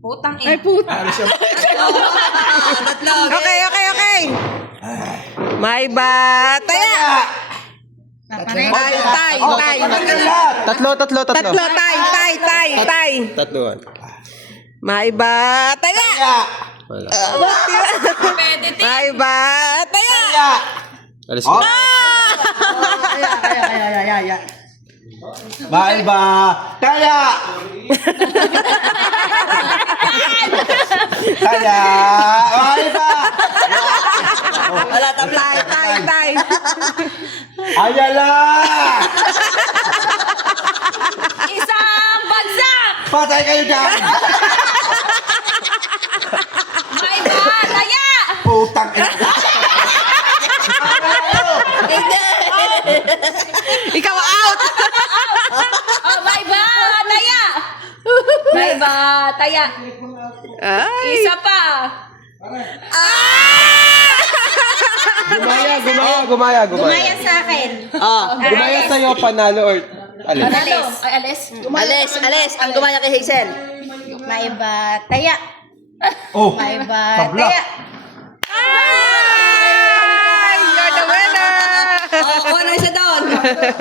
Putang Ay, ina. puta. Tatlo. Okay. May bataya. Tay. Tatlo. Tatlo, tay. Tatluan. May bataya. Wala. Pwede din. May bataya. Alis ko. Bye ba? Kaya! Kaya! Bye ba? Wala, tablay, tay. Ayala! Isang bagsak. Patay kayo dyan! May bataya. Putang ina! Ikaw out. Oh, may bataya. May bataya. Ay. Isa pa. Gumaya. Gumaya sa akin. Gumaya sa'yo, panalo or alis. Alis. Ang gumaya kay Hazel. May bataya. Oh! May Tabla! bataya. Ay! You're the winner! Oh, ano siya doon?